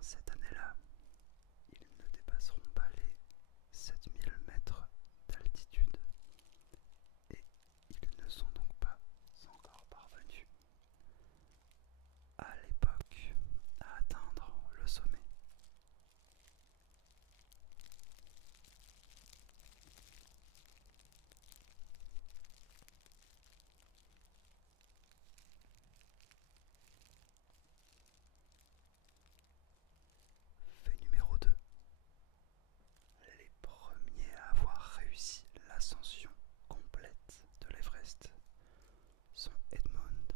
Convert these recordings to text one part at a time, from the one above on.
cette année-là, ils ne dépasseront pas les 7 000 mètres d'altitude et ils ne sont donc pas encore parvenus à l'époque à atteindre le sommet. Fait numéro 2. Les premiers à avoir réussi l'ascension complète de l'Everest sont Edmund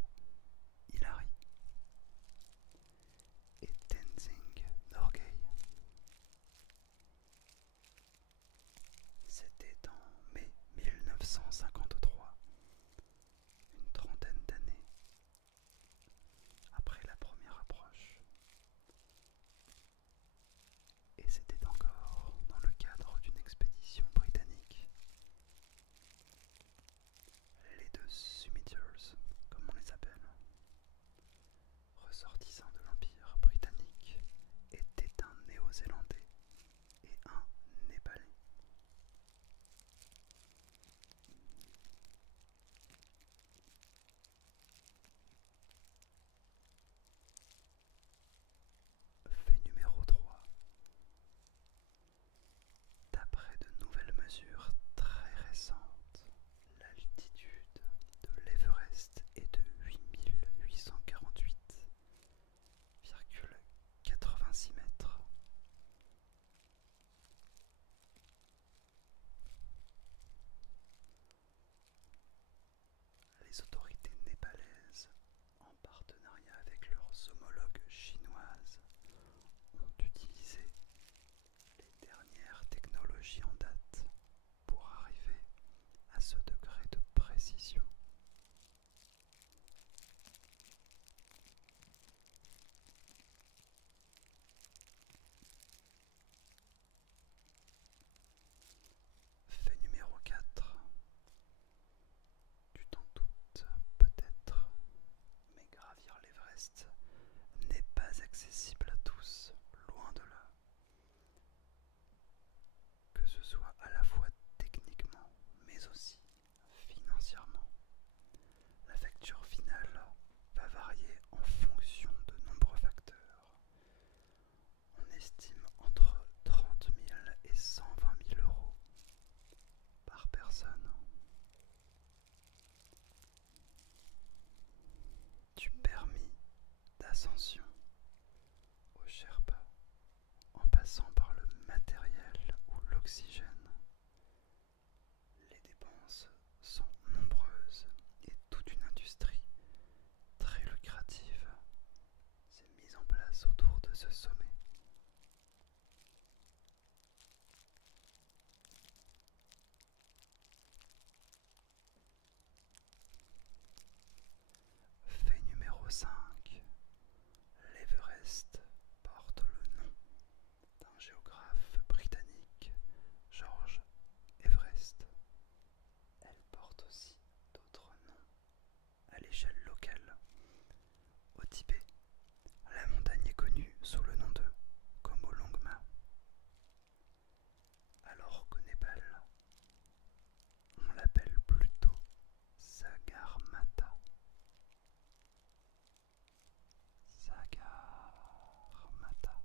Hillary et Tenzing Norgay. C'était en mai 1953, une trentaine d'années après la première approche. Et c'était encore dans le cadre d'une expédition britannique. Les deux Summiters, comme on les appelle, ressortissants de l'Empire britannique, étaient un Néo-Zélandais et un Népalais. Fait numéro 3. D'après de nouvelles mesures très récentes, l'altitude de l'Everest est de 8848,86 mètres. Les autorités népalaises, en partenariat avec leurs homologues chinoises, ont utilisé les dernières technologies en date pour arriver à ce degré de précision. Fait numéro 4. Tu t'en doutes peut-être, mais gravir l'Everest n'est pas accessible à tous, loin de là. Que ce soit à la fois techniquement, mais aussi financièrement. La facture finale va varier en fonction de nombreux facteurs. On estime entre 30 000 et 120 000 euros par personne. Du permis d'ascension au Sherpa, en passant par le matériel ou l'oxygène. Les dépenses sont nombreuses et toute une industrie très lucrative s'est mise en place autour de ce sommet. Fait numéro 5. L'Everest porte le nom d'un géographe britannique, George Everest. Elle porte aussi d'autres noms à l'échelle locale. Au Tibet, la montagne est connue sous le nom de Komolongma, alors qu'au Népal, on l'appelle plutôt Sagarmatha. Sagarmatha.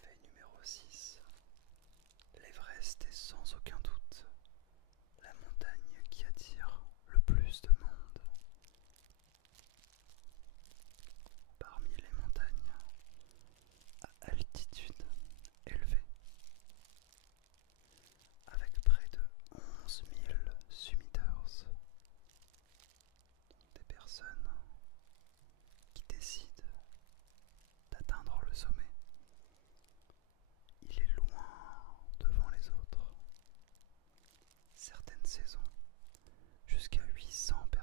Fait numéro 6. L'Everest est sans aucun doute la montagne qui attire le plus de monde. Parmi les montagnes à altitude élevée, avec près de 11 000 summiters, des personnes qui décident d'atteindre le sommet. Il est loin devant les autres. Certaines saisons, jusqu'à 800 personnes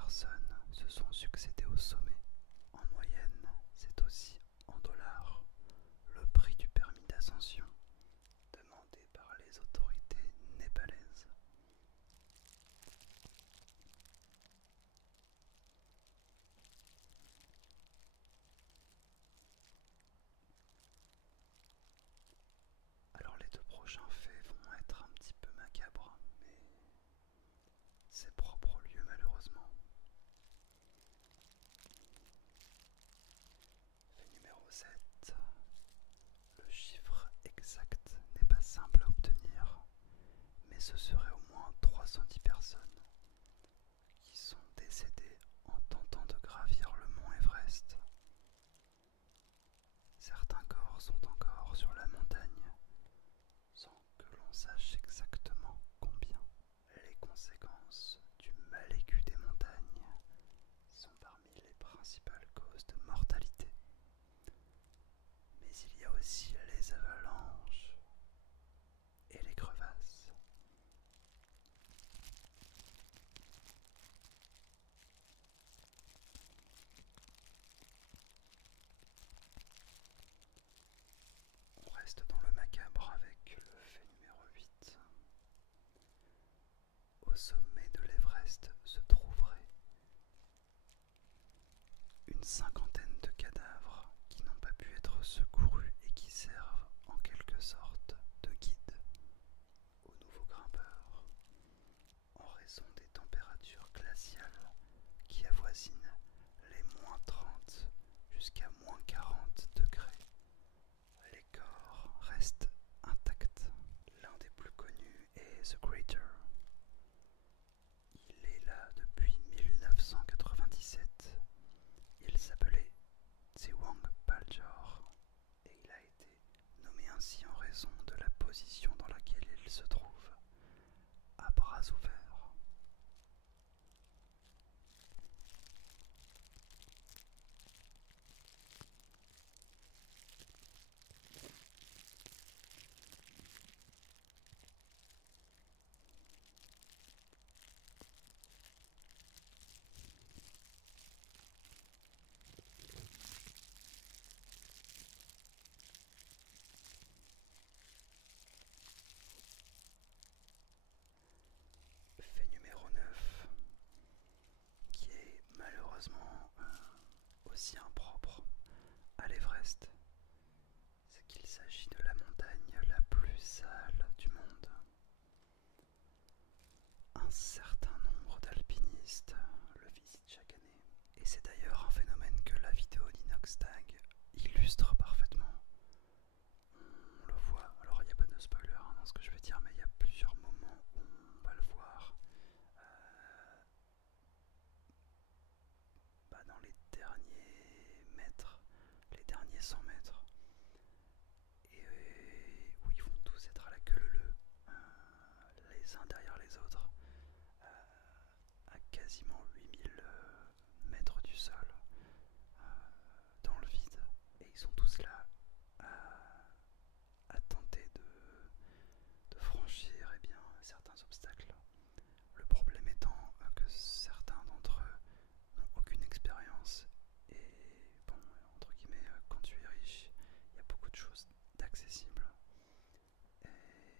sache exactement combien. Les conséquences du mal aigu des montagnes sont parmi les principales causes de mortalité. Mais il y a aussi les avalanches et les crevasses. On reste dans le macabre avec le fait numéro 8. Au sommet de l'Everest se trouverait une cinquantaine de cadavres qui n'ont pas pu être secourus et qui servent en quelque sorte de guide aux nouveaux grimpeurs en raison des températures glaciales qui avoisinent les -30 jusqu'à -40 degrés. Les corps restent intacts. L'un des plus connus est The Greater. Il est là depuis 1997. Il s'appelait Tsewang Paljor et il a été nommé ainsi en raison de la position dans laquelle il se trouve, à bras ouverts. Fait numéro 9, qui est malheureusement aussi impropre à l'Everest, c'est qu'il s'agit de la montagne la plus sale du monde. Un certain nombre d'alpinistes le visitent chaque année, et c'est d'ailleurs un phénomène que la vidéo d'Inoxtag illustre parfaitement. On le voit, alors il n'y a pas de spoiler dans ce que je vais dire, mais il y a plusieurs moments où on va le voir dans les derniers mètres, les derniers 100 mètres, et où ils vont tous être à la queue leu les uns derrière les autres, à quasiment 8000 mètres du sol, dans le vide, et ils sont tous là à tenter de franchir certains obstacles. Le problème étant que certains d'entre eux n'ont aucune expérience, et bon, entre guillemets, quand tu es riche, il y a beaucoup de choses d'accessibles et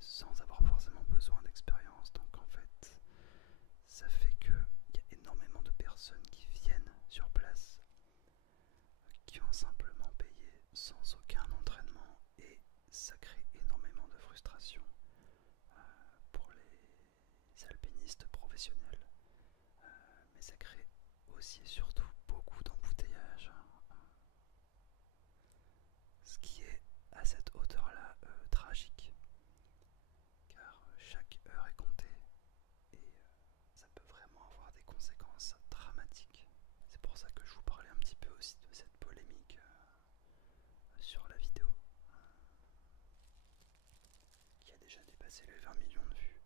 sans avoir forcément besoin d'expérience. Donc en fait, ça fait qu'il y a énormément de personnes qui viennent sur place, qui ont simplement payé sans aucun entraînement, et ça crée énormément de frustration pour les alpinistes professionnels, mais ça crée aussi et surtout beaucoup d'embouteillages, ce qui est à cette hauteur-là tragique, car chaque heure est comptée et ça peut vraiment avoir des conséquences dramatiques. C'est pour ça que je vous parlais un petit peu aussi de cette polémique sur la vidéo, qui a déjà dépassé les 20 millions de vues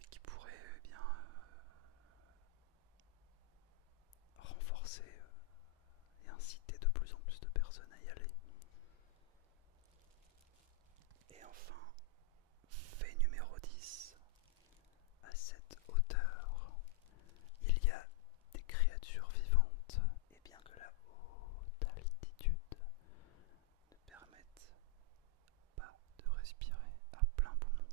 et qui pourrait renforcer et inciter de plus en plus de personnes à y aller. Et enfin, fait numéro 10, à cette hauteur, il y a des créatures vivantes, et bien que la haute altitude ne permette pas de respirer à plein poumon,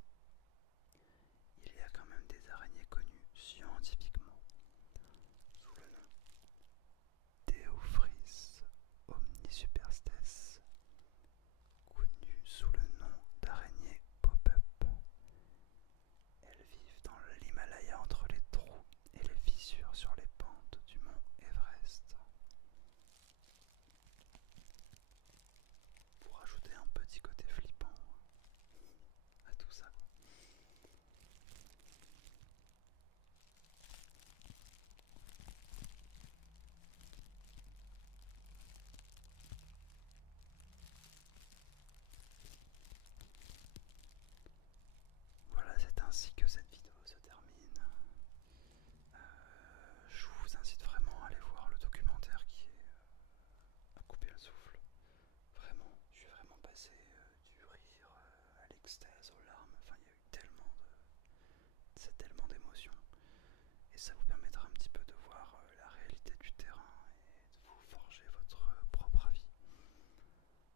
ça vous permettra un petit peu de voir la réalité du terrain et de vous forger votre propre avis.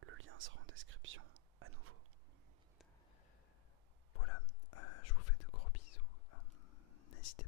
Le lien sera en description à nouveau. Voilà, je vous fais de gros bisous. N'hésitez